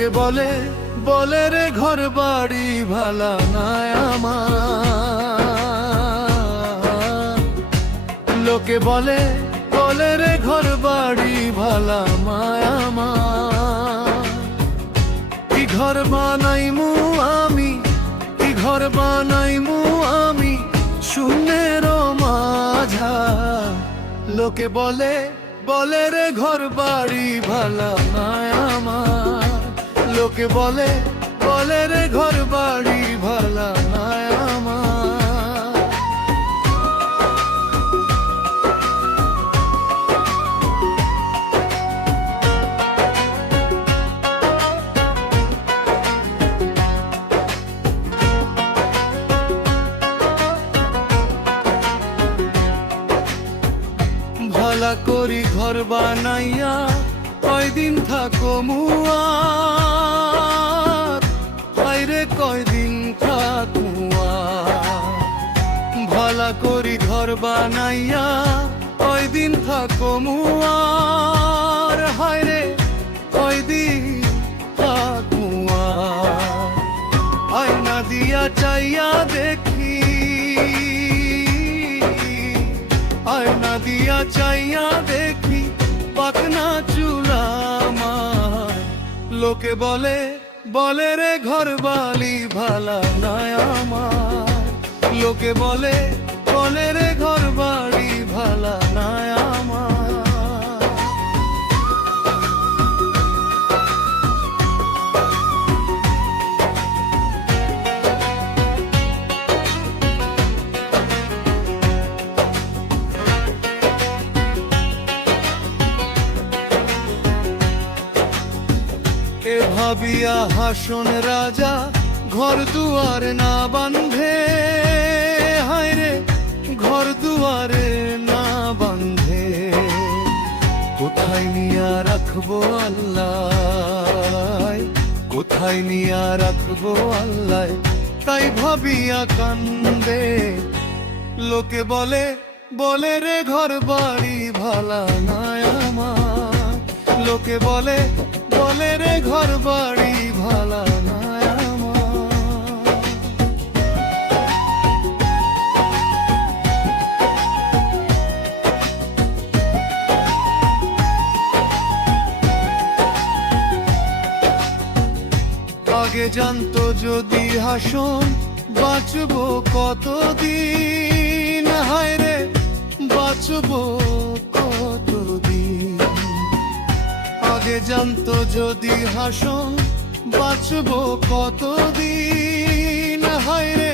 লোকে বলে বলে রে ঘর বাড়ি ভালা নাই আমার, লোকে বলে বলে রে ঘর বাড়ি ভালা মায় আমার। কি ঘর বানাইমু আমি, কি ঘর বানাইমু আমি শূন্যের মাঝা। লোকে বলে বলে রে ঘর বাড়ি ভালা নাই আমার, লোকে বলে বলে রে ঘর বাড়ি ভালা নাই আমার। ভালা করি ঘর বানাইয়া কয়দিন থাকো মুয়ার, বাইরে কয়দিন থাকো মুয়ার। ভালা করি ঘর বানাইয়া কয়দিন থাকো মুয়ার, হায়রে কয়দিন থাকো মুয়ার। আয়না দিয়া চাইয়া দেখি, আয়না দিয়া চাইয়া দেখি পাকনা চুলা আমার। লোকে বলে বলে রে ঘর বালি ভালা নাই আমার, লোকে বলে বলে রে ঘর বাড়ি ভালা নাই আমার। এ ভাবিয়া হাসন রাজা ঘর দুয়ার না বান্ধে, হায়রে ঘর দুয়ারে না বান্ধে। কোথায় নিয়া রাখবো আল্লাহ, কোথায় নিয়া রাখবো আল্লাহ, তাই ভাবিয়া কান্দে। লোকে বলে বলে রে ঘর বাড়ি ভালা নাই আমার, লোকে বলে বলে রে ঘর বাড়ি ভালা নাই আমার। আগে জানতো যদি হাসন বাঁচবো কতদিন, হায়রে বাঁচবো কতদিন। আগে জানতো যদি হাসন বাঁচবো কতদিন, হায়রে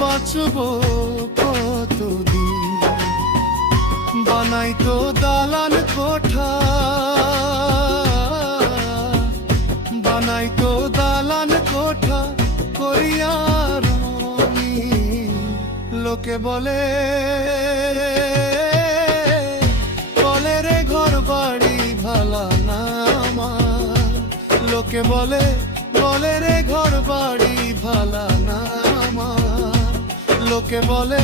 বাঁচবো কতদিন। বানাইতো দালান কোঠা, বানাইতো দালান কোঠা করিয়া রঙিন। লোকে বলে বলে রে ঘর বাড়ি ভালা না আমার, লোকে বলে বলে রে ঘর বাড়ি ভালা না আমার, লোকে বলে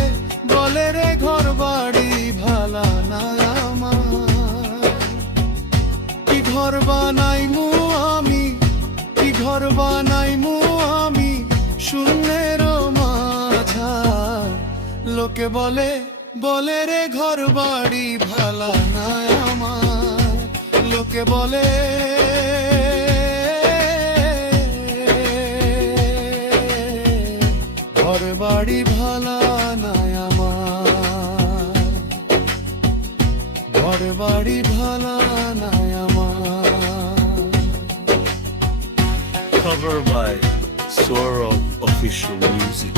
বলে রে ঘর বাড়ি ভালা না আমার। কি ঘর বানাইমু আমি, কি ঘর বানাইমু আমি শূন্যের মাঝা। লোকে বলে বলে রে ঘর বাড়ি ভালা নাই আমার, লোকে বলে ঘর বাড়ি ভালা নাই আমার, ঘর বাড়ি ভালা নাই আমার। Covered by Soro Official Music.